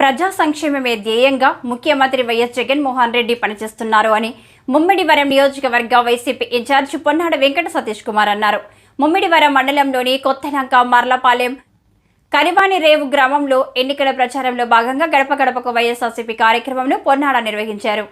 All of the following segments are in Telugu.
ప్రజా సంక్షేమమే ధ్యేయంగా ముఖ్యమంత్రి వైఎస్ జగన్మోహన్ రెడ్డి పనిచేస్తున్నారు అని ముమ్మిడివరం నియోజకవర్గ YCP in charge Ponnada Venkata Satish Kumar అన్నారు. ముమ్మిడివరం మండలంలోని కొత్తలంక మర్లపాలెం కనివాణి రేవు గ్రామంలో ఎన్నికల ప్రచారంలో భాగంగా గడప గడపకు వైఎస్ఆర్సీపీ కార్యక్రమంలో పొన్నాడ నిర్వహించారు.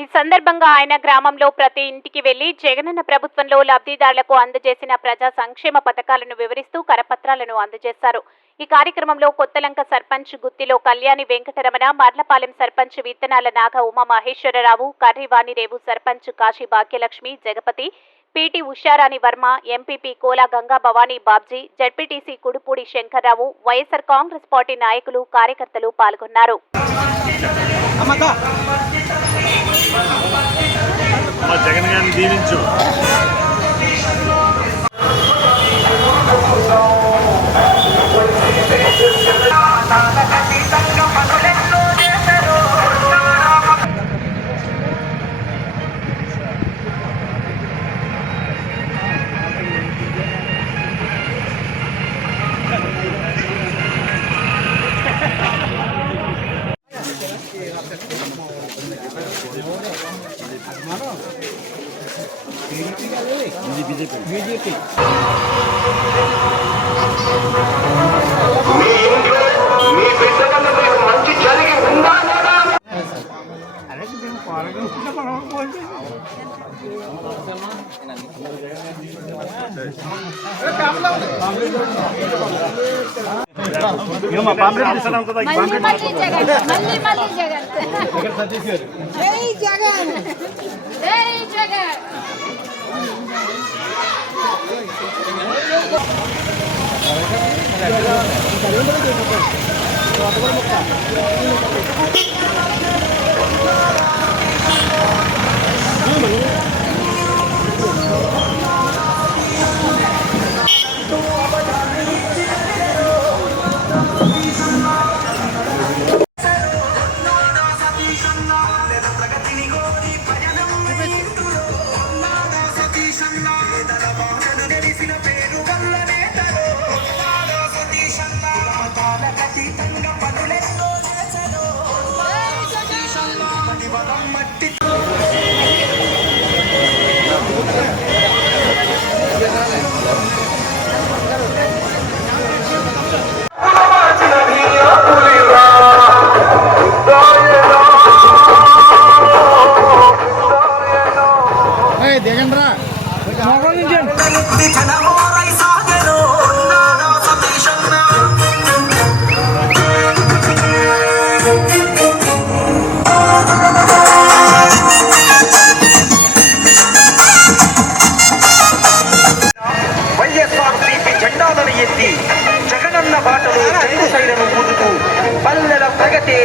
ఈ సందర్భంగా ఆయన గ్రామంలో ప్రతి ఇంటికి వెళ్ళి జగనన్న ప్రభుత్వంలో లబ్ధిదారులకు అందజేసిన ప్రజా సంక్షేమ పథకాలను వివరిస్తూ కరపత్రాలను అందజేశారు. ఈ కార్యక్రమంలో Kothalanka sarpanch గుత్తిలో Kalyani Venkataramana Marlapalem sarpanch Vittanala Naga Uma Maheswararao Karrivanirevu sarpanch Kasi Bhagyalakshmi Jagapathi PT Usharani Varma MPP Kola Ganga Bhavani Babji ZPTC Kudupudi Sankararao YSR Congress party నాయకులు కార్యకర్తలు పాల్గొన్నారు. మా జగన్ గారిని దీవించు మళ్ళీ జగన్ మళ్ళీ మళ్ళీ జగన్ జై జగన్ రెండు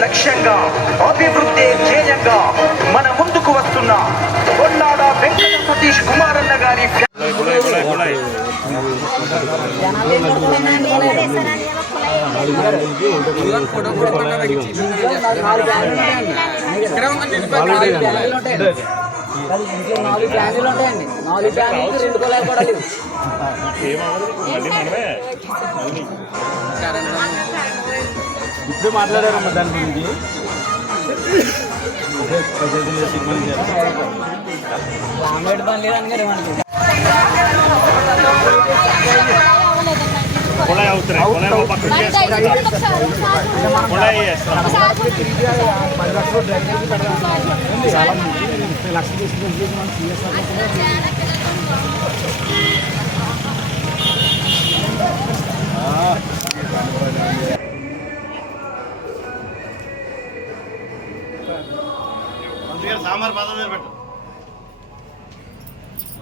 లక్ష్యంగా అభివృద్ధి ధ్యేయంగా మన ముందుకు వస్తున్న కొన్నాడ వెంకట సతీష్ కుమారన్న గారి నాలుగు ఫ్యాన్లు ఉంటాయండి నాలుగు ఫ్యాన్లు రెండు కొలాయి కూడా ఇప్పుడు మాట్లాడారమ్మా దాని గురించి. పని లేదని మనకి అవుతున్నాయి ఒక లక్షలు సిఎస్ఆర్ సాంబార్ పదం మీద పెట్టు.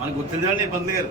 మనకు గుర్తుందండి పంతులు గారు.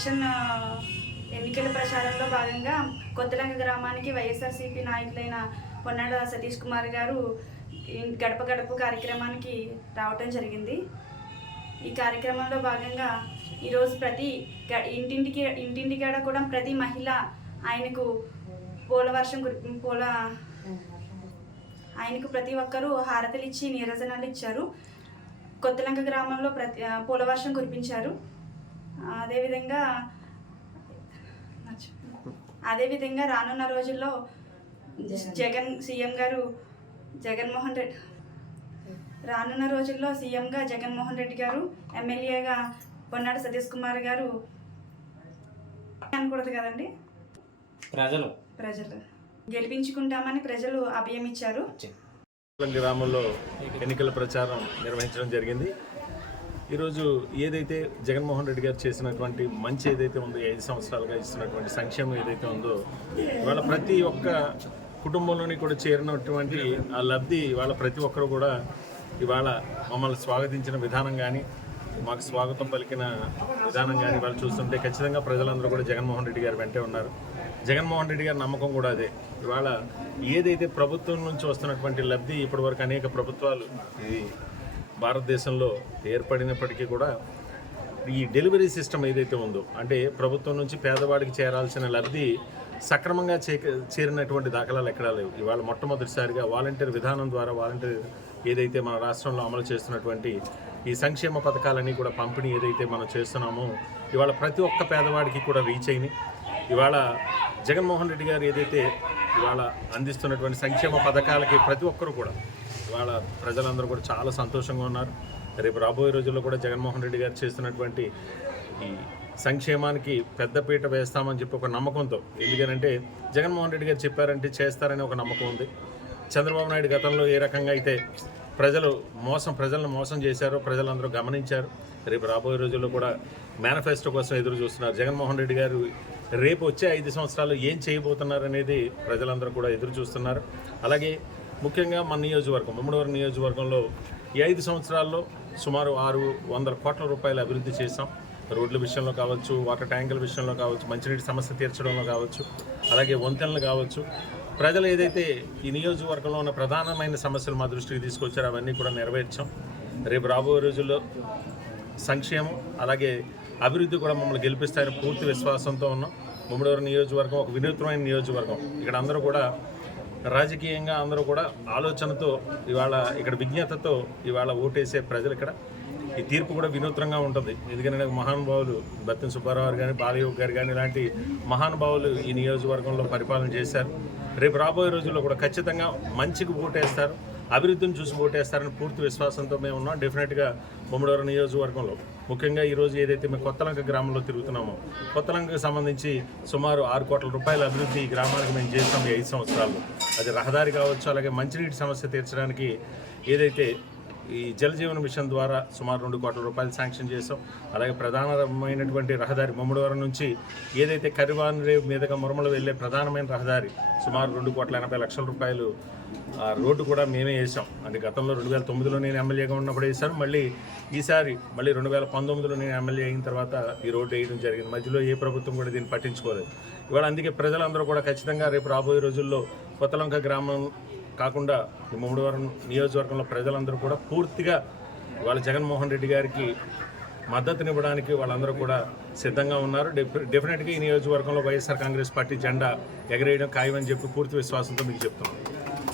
ఎలక్షన్ ఎన్నికల ప్రచారంలో భాగంగా కొత్తలంక గ్రామానికి వైఎస్ఆర్సీపీ నాయకులైన పొన్నాడ సతీష్ కుమార్ గారు గడప గడప కార్యక్రమానికి రావటం జరిగింది. ఈ కార్యక్రమంలో భాగంగా ఈరోజు ప్రతి ఇంటింటికి ఇంటింటికాడ కూడా ప్రతి మహిళ ఆయనకు పూల వర్షం కురి పూల ఆయనకు ప్రతి ఒక్కరూ హారతలు ఇచ్చి నీరసనాలు ఇచ్చారు. కొత్తలంక గ్రామంలో ప్రతి పూల వర్షం కురిపించారు. అదేవిధంగా అదేవిధంగా రానున్న రోజుల్లో జగన్. సీఎం గారు జగన్మోహన్ రెడ్డి రానున్న రోజుల్లో సీఎంగా జగన్మోహన్ రెడ్డి గారు ఎమ్మెల్యేగా పొన్నాడు సతీష్ కుమార్ గారు అనకూడదు కదండి? ప్రజలు. ప్రజలు. గెలిపించుకుంటామని ప్రజలు అభయం ఇచ్చారు గ్రామంలో ఎన్నికల ప్రచారం నిర్వహించడం జరిగింది. ఈరోజు ఏదైతే జగన్మోహన్ రెడ్డి గారు చేసినటువంటి మంచి ఏదైతే ఉందో ఐదు సంవత్సరాలుగా ఇస్తున్నటువంటి సంక్షేమం ఏదైతే ఉందో ఇవాళ ప్రతి ఒక్క కుటుంబంలోని కూడా చేరినటువంటి ఆ లబ్ధి ఇవాళ ప్రతి ఒక్కరు కూడా ఇవాళ మమ్మల్ని స్వాగతించిన విధానం కానీ మాకు స్వాగతం పలికిన విధానం కానీ వాళ్ళు చూస్తుంటే ఖచ్చితంగా ప్రజలందరూ కూడా జగన్మోహన్ రెడ్డి గారు వెంటే ఉన్నారు. జగన్మోహన్ రెడ్డి గారి నమ్మకం కూడా అదే. ఇవాళ ఏదైతే ప్రభుత్వం నుంచి వస్తున్నటువంటి లబ్ధి ఇప్పటివరకు అనేక ప్రభుత్వాలు ఇది భారతదేశంలో ఏర్పడినప్పటికీ కూడా ఈ డెలివరీ సిస్టమ్ ఏదైతే ఉందో అంటే ప్రభుత్వం నుంచి పేదవాడికి చేరాల్సిన లబ్ధి సక్రమంగా చే చేరినటువంటి దాఖలాలు ఎక్కడా లేవు. ఇవాళ మొట్టమొదటిసారిగా వాలంటీర్ విధానం ద్వారా వాలంటీర్ ఏదైతే మన రాష్ట్రంలో అమలు చేస్తున్నటువంటి ఈ సంక్షేమ పథకాలన్నీ కూడా పంపిణీ ఏదైతే మనం చేస్తున్నామో ఇవాళ ప్రతి ఒక్క పేదవాడికి కూడా రీచ్ అయినాయి. ఇవాళ జగన్మోహన్ రెడ్డి గారు ఏదైతే ఇవాళ అందిస్తున్నటువంటి సంక్షేమ పథకాలకి ప్రతి ఒక్కరు కూడా ఇవాళ ప్రజలందరూ కూడా చాలా సంతోషంగా ఉన్నారు. రేపు రాబోయే రోజుల్లో కూడా జగన్మోహన్ రెడ్డి గారు చేస్తున్నటువంటి ఈ సంక్షేమానికి పెద్దపీట వేస్తామని చెప్పి ఒక నమ్మకంతో ఎందుకనంటే జగన్మోహన్ రెడ్డి గారు చెప్పారంటే చేస్తారని ఒక నమ్మకం ఉంది. చంద్రబాబు నాయుడు గతంలో ఏ రకంగా అయితే ప్రజలు మోసం ప్రజలను మోసం చేశారో ప్రజలందరూ గమనించారు. రేపు రాబోయే రోజుల్లో కూడా మేనిఫెస్టో కోసం ఎదురు చూస్తున్నారు. జగన్మోహన్ రెడ్డి గారు రేపు వచ్చే ఐదు సంవత్సరాలు ఏం చేయబోతున్నారు అనేది ప్రజలందరూ కూడా ఎదురు చూస్తున్నారు. అలాగే ముఖ్యంగా మన నియోజకవర్గం ముమ్మడివరం నియోజకవర్గంలో ఈ ఐదు సంవత్సరాల్లో సుమారు ఆరు వందల కోట్ల రూపాయలు అభివృద్ధి చేశాం. రోడ్ల విషయంలో కావచ్చు వాటర్ ట్యాంకుల విషయంలో కావచ్చు మంచినీటి సమస్య తీర్చడంలో కావచ్చు అలాగే వంతెనలు కావచ్చు. ప్రజలు ఏదైతే ఈ నియోజకవర్గంలో ఉన్న ప్రధానమైన సమస్యలు మా దృష్టికి తీసుకొచ్చారో అవన్నీ కూడా నెరవేర్చాం. రేపు రాబోయే రోజుల్లో సంక్షేమం అలాగే అభివృద్ధి కూడా మమ్మల్ని గెలిపిస్తారని పూర్తి విశ్వాసంతో ఉన్నాం. ముమ్మడివరం నియోజకవర్గం ఒక వినూత్నమైన నియోజకవర్గం. ఇక్కడ అందరూ కూడా రాజకీయంగా అందరూ కూడా ఆలోచనతో ఇవాళ ఇక్కడ విజ్ఞతతో ఇవాళ ఓటేసే ప్రజలు ఇక్కడ. ఈ తీర్పు కూడా వినూత్నంగా ఉంటుంది. ఎందుకంటే మహానుభావులు బత్తిన సుబ్బారావు గారు కానీ బాలయోగ్ గారు కానీ ఇలాంటి మహానుభావులు ఈ నియోజకవర్గంలో పరిపాలన చేశారు. రేపు రాబోయే రోజుల్లో కూడా ఖచ్చితంగా మంచికి ఓటేస్తారు. అభివృద్ధిని చూసి ఓటేస్తారని పూర్తి విశ్వాసంతో మేము ఉన్నాం. డెఫినెట్గా బొమ్మడవరం నియోజకవర్గంలో. ముఖ్యంగా ఈరోజు ఏదైతే మేము కొత్తలంక గ్రామంలో తిరుగుతున్నామో కొత్తలంకకు సంబంధించి సుమారు ఆరు కోట్ల రూపాయల అభివృద్ధి ఈ గ్రామానికి మేము చేస్తాం ఈ ఐదు సంవత్సరాలు అది రహదారి కావచ్చు అలాగే మంచినీటి సమస్య తీర్చడానికి ఏదైతే ఈ జలజీవన మిషన్ ద్వారా సుమారు రెండు కోట్ల రూపాయలు శాంక్షన్ చేసాం అలాగే ప్రధానమైనటువంటి రహదారి ముమ్మడివరం నుంచి ఏదైతే కరివాని మీదుగా మురమల వెళ్ళే ప్రధానమైన రహదారి సుమారు రెండు కోట్ల ఎనభై లక్షల రూపాయలు ఆ రోడ్డు కూడా మేమే వేసాం అంటే గతంలో రెండు వేల తొమ్మిదిలో నేను ఎమ్మెల్యేగా ఉన్నప్పుడు వేశాను. మళ్ళీ ఈసారి మళ్ళీ రెండు వేల పంతొమ్మిదిలో నేను ఎమ్మెల్యే అయిన తర్వాత ఈ రోడ్డు వేయడం జరిగింది. మధ్యలో ఏ ప్రభుత్వం కూడా దీన్ని పట్టించుకోలేదు. ఇవాళ అందుకే ప్రజలందరూ కూడా ఖచ్చితంగా రేపు రాబోయే రోజుల్లో కొత్తలంక గ్రామం కాకుండా ఈ ముమ్మడివరం నియోజకవర్గంలో ప్రజలందరూ కూడా పూర్తిగా వాళ్ళ జగన్మోహన్ రెడ్డి గారికి మద్దతునివ్వడానికి వాళ్ళందరూ కూడా సిద్ధంగా ఉన్నారు. డెఫినెట్గా ఈ నియోజకవర్గంలో వైఎస్ఆర్ కాంగ్రెస్ పార్టీ జెండా ఎగరేయడం ఖాయమని చెప్పి పూర్తి విశ్వాసంతో మీకు చెప్తున్నాను